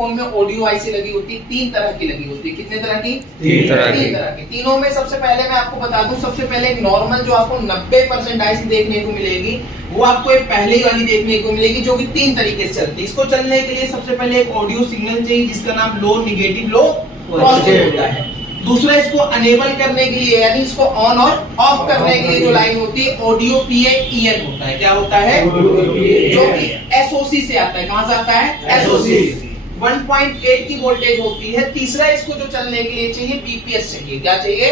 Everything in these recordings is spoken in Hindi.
फोन में ऑडियो आईसी लगी होती है, 3 तरह की लगी होती है। कितने तरह की? 3 तरह की। तीनों में सबसे पहले मैं आपको बता दूं, सबसे पहले एक नॉर्मल जो आपको 90% आईसी देखने को मिलेगी, वो आपको एक पहले वाली देखने को मिलेगी जो कि 3 तरीके से चलती है। इसको चलने के लिए सबसे पहले एक ऑडियो सिग्नल चाहिए जिसका नाम लो नेगेटिव लो पॉजिटिव होता है। दूसरा, इसको अनेबल करने के लिए यानी इसको ऑन और ऑफ करने के लिए जो लाइन होती है ऑडियो PAEN होता है। क्या होता है? जो कि SOC से आता है। कहां से आता है? SOC। 1.8 की वोल्टेज होती है। तीसरा, इसको जो चलने के लिए चाहिए BPS चाहिए। क्या चाहिए?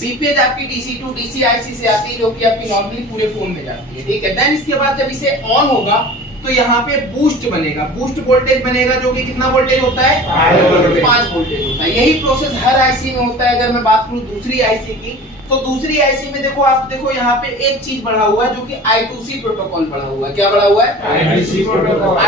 BPS आपकी DC टू DC IC से आती है जो कि आपकी नॉर्मली पूरे फोन में जाती है। ठीक है। देन इसके बाद जब इसे ऑन होगा तो यहाँ पे बूस्ट बनेगा, बूस्ट वोल्टेज बनेगा जो कि कितना वोल्टेज होता है? 5 वोल्टेज होता है। यही प्रोसेस हर आईसी में होता है। अगर मैं बात करूं दूसरी आईसी की, तो दूसरी आईसी में देखो, आप देखो यहाँ पे एक चीज बढ़ा हुआ है जो कि I2C प्रोटोकॉल बढ़ा हुआ है। क्या बढ़ा हुआ है? I2C protocol.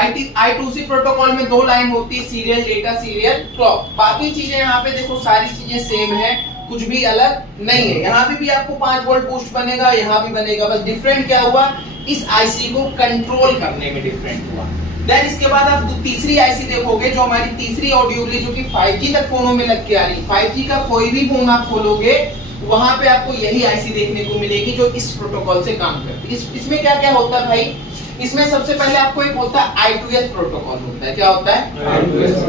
I2C प्रोटोकॉल में 2 लाइन होती है, सीरियल डेटा, सीरियल क्लॉक। बाकी चीजें यहाँ पे देखो सारी चीजें सेम है, कुछ भी अलग नहीं है। यहाँ पे भी आपको 5 वोल्ट बूस्ट बनेगा, यहाँ भी बनेगा, बस डिफरेंट क्या हुआ? इस आईसी को कंट्रोल करने में डिफरेंट हुआ। देन इसके बाद आप तीसरी आईसी देखोगे जो हमारी तीसरी ऑडियो के लिए जो कि 5G तक फोनों में लग के आ रही है। 5G का कोई भी फोन आप खोलोगे वहां पे आपको यही आईसी देखने को मिलेगी जो इस प्रोटोकॉल से काम करती है। इसमें क्या क्या होता है भाई? इसमें सबसे पहले आपको एक होता है I2S प्रोटोकॉल होता है। क्या होता है?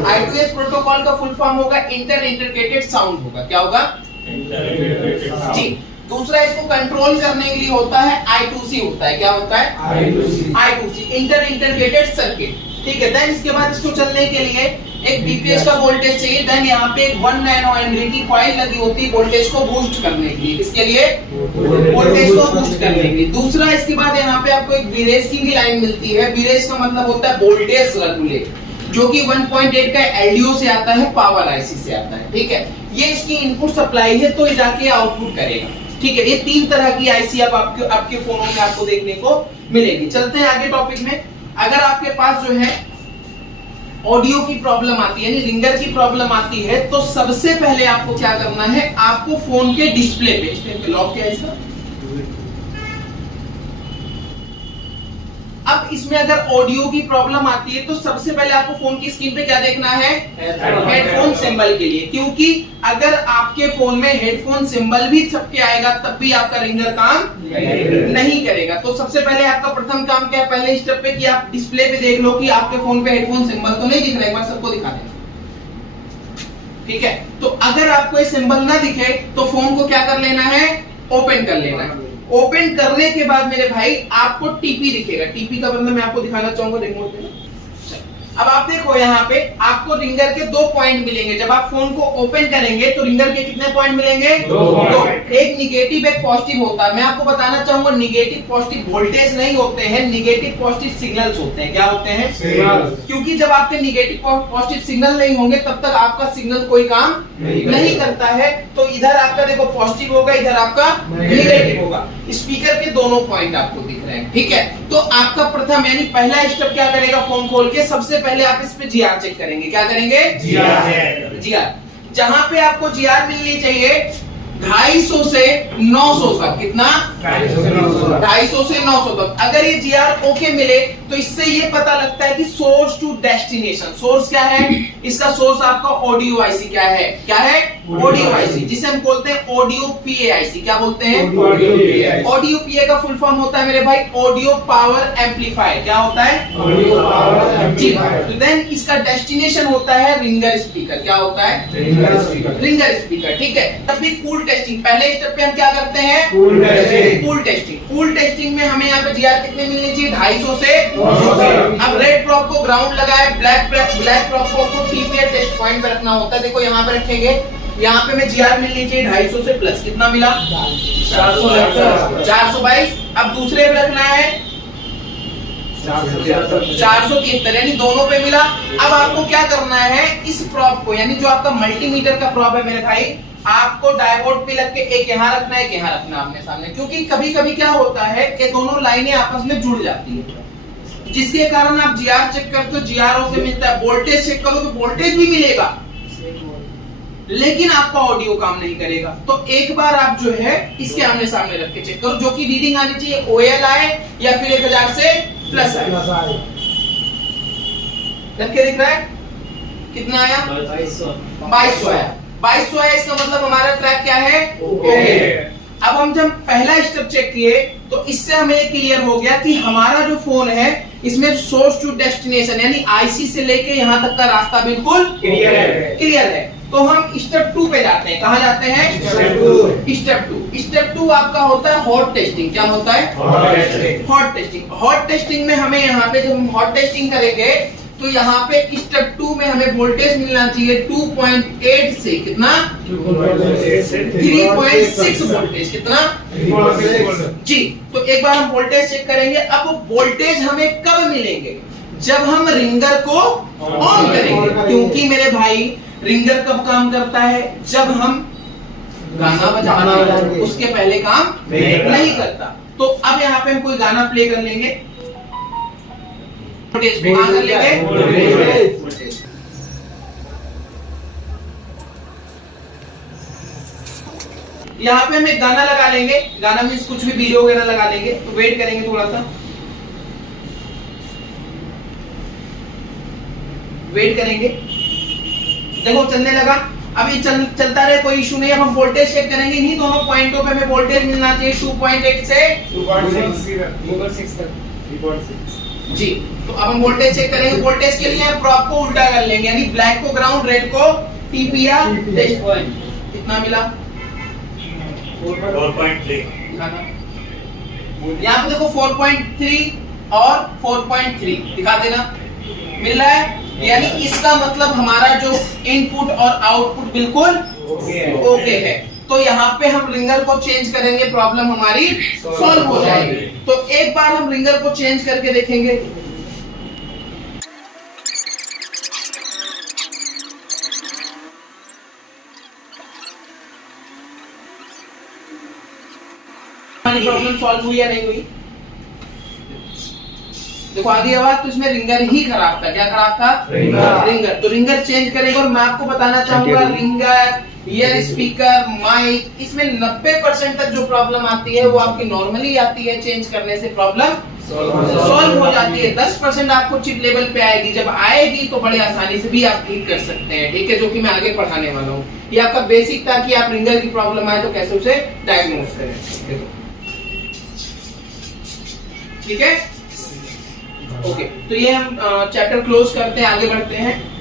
I2S प्रोटोकॉल का फुल फॉर्म होगा इंटर इंटीग्रेटेड साउंड होगा। क्या होगा? जी। दूसरा, इसको कंट्रोल करने के लिए होता है I2C होता है। क्या होता है? I2C inter integrated circuit. ठीक है। देन इसके बाद इसको चलने के लिए एक BPS का वोल्टेज चाहिए। देन यहाँ पे 1 नैनो हेनरी की कॉइल लगी होती है वोल्टेज को बूस्ट करने के लिए। किसके लिए? वोल्टेज को बूस्ट करने के लिए। दूसरा, इसके बाद यहाँ पे आपको एक विरेज की भी लाइन मिलती है। विरेज का मतलब होता है वोल्टेज रेगुलेटर, जो कि 1.8 का LDO से आता है, पावर आईसी से आता है। ठीक है। ये इसकी इनपुट सप्लाई है, तो ये जाके आउटपुट करेगा। ठीक है। ये 3 तरह की आईसी अब आपके फोनों में आपको देखने को मिलेगी। चलते हैं आगे टॉपिक में। अगर आपके पास जो है ऑडियो की प्रॉब्लम आती है, यानी रिंगर की प्रॉब्लम आती है, तो सबसे पहले आपको क्या करना है? आपको फोन के डिस्प्ले पे, इस पे लॉक क्या है इसका? अब इसमें अगर ऑडियो की प्रॉब्लम आती है तो सबसे पहले आपको फोन की स्क्रीन पे क्या देखना है? हेडफोन सिंबल के लिए, क्योंकि अगर आपके फोन में हेडफोन सिंबल भी छपके आएगा तब भी आपका रिंगर काम नहीं करेगा। तो सबसे पहले आपका प्रथम काम क्या है? पहले स्टेप पे कि आप डिस्प्ले पे देख लो कि आपके फोन पे हेडफोन सिंबल तो नहीं दिख रहा है। एक बार सबको दिखा देना। ठीक है। तो अगर आपको ये सिंबल ना दिखे तो फोन को क्या कर लेना है? ओपन कर लेना है। ओपन करने के बाद मेरे भाई आपको टीपी दिखेगा। टीपी का मतलब मैं आपको दिखाना चाहूंगा रिमोट में। अब आप देखो यहाँ पे आपको रिंगर के 2 पॉइंट मिलेंगे। जब आप फोन को ओपन करेंगे तो रिंगर के कितने पॉइंट मिलेंगे? 2। एक निगेटिव एक पॉजिटिव होता है। मैं आपको बताना चाहूंगा निगेटिव पॉजिटिव वोल्टेज नहीं होते हैं, निगेटिव पॉजिटिव सिग्नल्स होते हैं। क्या होते हैं? क्योंकि जब आपके निगेटिव पॉजिटिव सिग्नल नहीं होंगे तब तक आपका सिग्नल कोई काम नहीं करता है। तो इधर आपका देखो पॉजिटिव होगा, इधर आपका निगेटिव होगा। स्पीकर के दोनों पॉइंट आपको दिख रहे हैं। ठीक है। तो आपका प्रथम यानी पहला स्टेप क्या करेगा? फोन खोल के सबसे पहले आप इस पे GR चेक करेंगे। क्या करेंगे? GR। जहां पे आपको GR मिलनी चाहिए 250 से 900 तक। कितना? 250 से 900 तक। अगर ये GR ओके मिले तो इससे ये पता लगता है कि सोर्स टू डेस्टिनेशन। सोर्स क्या है? इसका सोर्स आपका ऑडियो आईसी क्या है? क्या है? ऑडियो आईसी, जिसे हम बोलते हैं ऑडियो PA आईसी। क्या बोलते हैं? ऑडियो PA का फुल फॉर्म होता है मेरे भाई ऑडियो पावर एम्पलीफायर। क्या होता है? Audio power amplifier. तो देन इसका डेस्टिनेशन होता है रिंगर स्पीकर। क्या होता है? Ringer speaker. ठीक है। तब भी कूल टेस्टिंग, पहले स्टेप पे हम क्या करते हैं? कूल टेस्टिंग में हमें यहाँ पे GR कितने मिलने चाहिए? 250 से 900। अब रेड प्रॉप को ग्राउंड लगाए, ब्लैक प्रॉप को TPA टेस्ट पॉइंट पे रखना होता है। देखो यहाँ पे रखेंगे, यहाँ पे में GR मिलनी चाहिए 250 से प्लस। कितना मिला? 422। अब दूसरे पे रखना है 473, यानी दोनों पे मिला। अब आपको क्या करना है? इस प्रॉप को, यानी जो आपका मल्टीमीटर का प्रॉप है मेरे भाई, आपको डायोड पे लग के एक यहाँ रखना है, एक यहाँ रखना आमने सामने। क्योंकि कभी कभी क्या होता है कि दोनों लाइनें आपस में जुड़ जाती है, जिसके कारण आप GR चेक करते हो, GR से मिलता है। वोल्टेज चेक करो तो वोल्टेज भी मिलेगा, लेकिन आपका ऑडियो काम नहीं करेगा। तो एक बार आप जो है इसके आमने सामने रख के चेक करो, जो कि रीडिंग आनी चाहिए OL आए या फिर 1000 से प्लस आए। करके दिख रहा है? कितना आया? 2200 आया। 2200 आया, इसका मतलब हमारा ट्रैक क्या है? ओके। अब हम जब पहला स्टेप चेक किए तो इससे हमें ये क्लियर हो गया कि हमारा जो फोन है इसमें सोर्स टू डेस्टिनेशन यानी आईसी से लेके यहाँ तक का रास्ता बिल्कुल क्लियर है। तो हम स्टेप 2 पे जाते हैं। कहाँ जाते हैं? स्टेप 2 आपका होता है हॉट टेस्टिंग। क्या होता है? Hot testing. हॉट टेस्टिंग में हमें यहाँ पे जब हम हॉट टेस्टिंग करेंगे तो यहाँ पे स्टेप 2 में हमें वोल्टेज मिलना चाहिए 2.8 से कितना? 3.6 वोल्टेज। कितना? जी। तो एक बार हम वोल्टेज चेक करेंगे। अब वोल्टेज हमें कब मिलेंगे? जब हम रिंगर को ऑन करेंगे, क्योंकि मेरे भाई रिंगर कब काम करता है? जब हम गाना बजाते हैं, उसके पहले काम नहीं करता। तो अब यहाँ पे हम कोई गाना प्ले कर लेंगे, वोल्टेज पे कर लेंगे। यहाँ पे हम एक गाना लगा लेंगे, गाना मीन्स कुछ भी वीडियो वगैरह लगा लेंगे। तो वेट करेंगे थोड़ा सा, वेट करेंगे। देखो चलने लगा। अब ये चलता रहे, कोई इशू नहीं। अब हम वोल्टेज चेक करेंगे। इन्हीं दोनों पॉइंटों पे हमें वोल्टेज मिलना चाहिए 2.8 से 2.6 तक। जी। तो अब हम वोल्टेज चेक करेंगे। वोल्टेज के लिए हम प्रॉप को उल्टा कर लेंगे, यानी ब्लैक को ग्राउंड, रेड को टीपीआर टेस्ट पॉइंट। कितना मिला? 4.3। यहाँ पे देखो 4.3 और 4.3 दिखा देना, मिल रहा है। यानी इसका मतलब हमारा जो इनपुट और आउटपुट बिल्कुल ओके है। तो यहाँ पे हम रिंगर को चेंज करेंगे, प्रॉब्लम हमारी सॉल्व हो जाएगी। तो एक बार हम रिंगर को चेंज करके देखेंगे। हमारी प्रॉब्लम सॉल्व हुई या नहीं हुई? देखो आगे आवाज, तो इसमें रिंगर ही खराब था। क्या खराब था? रिंगर। तो रिंगर चेंज करेंगे। और मैं आपको बताना चाहूंगा रिंगर, ईयर स्पीकर, माइक, इसमें 90% तक जो प्रॉब्लम आती है वो आपकी नॉर्मली आती है। चेंज करने से प्रॉब्लम सॉल्व हो जाती है। 10% आपको चिप लेवल पे आएगी। जब आएगी तो बड़े आसानी से भी आप ठीक कर सकते हैं। ठीक है, जो कि मैं आगे पढ़ाने वाला हूँ। ये आपका बेसिक था कि आप रिंगर की प्रॉब्लम आए तो कैसे उसे डायग्नोज करें। ठीक है, ओके। तो ये हम चैप्टर क्लोज करते हैं, आगे बढ़ते हैं।